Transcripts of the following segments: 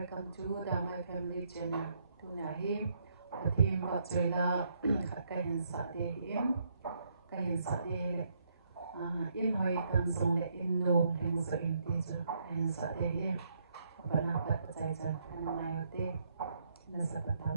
welcome to the My Family channel. Tuna hi pathim wa choila khat ka hin sa de in hoi tan song le in no heng so in ti chu hin sa de hi bana pat chai chan an mai te na sa pa ta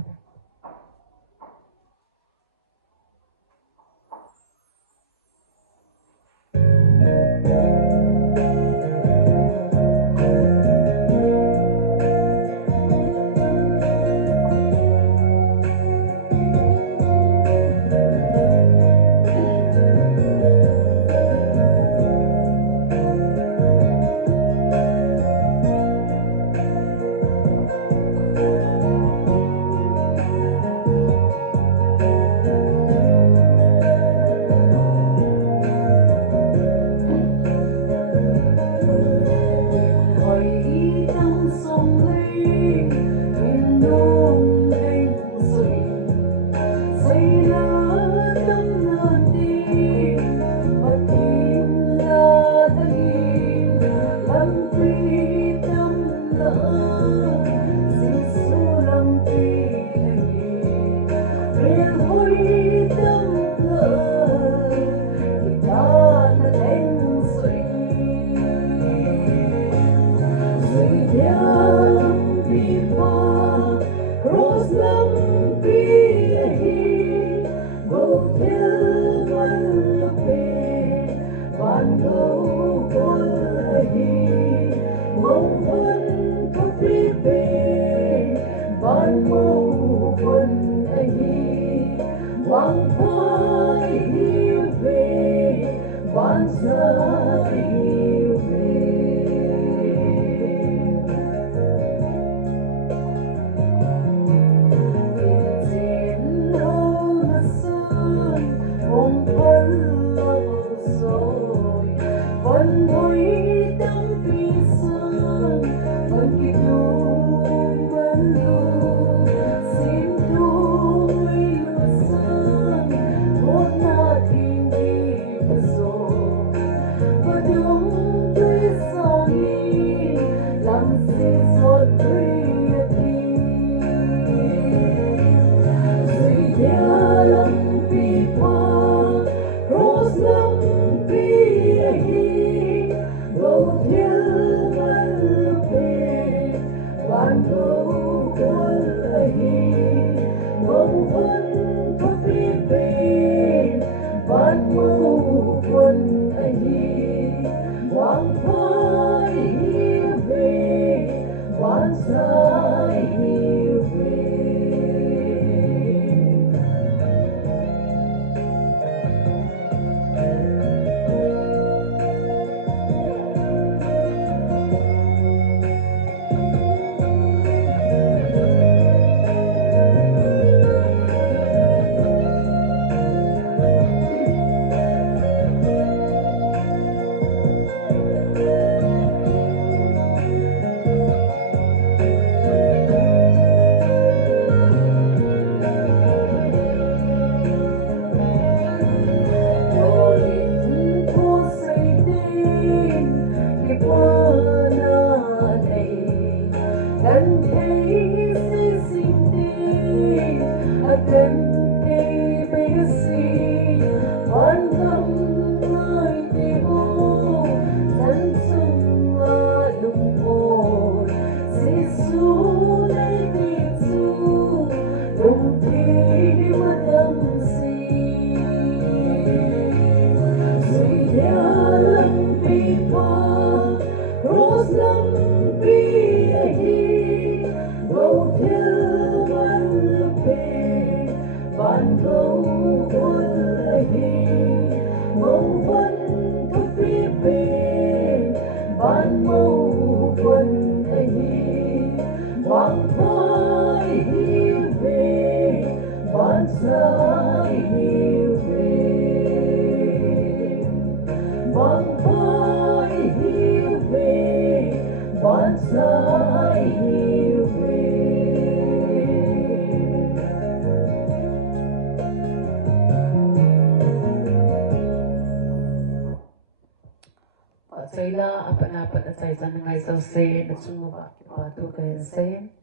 Chayla apat-apat at chaysan ngay sa sen at sumuba kipatu kayan sen.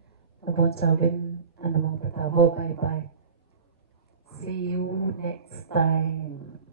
Nabon chawin anumang patabo. Bye bye. See you next time.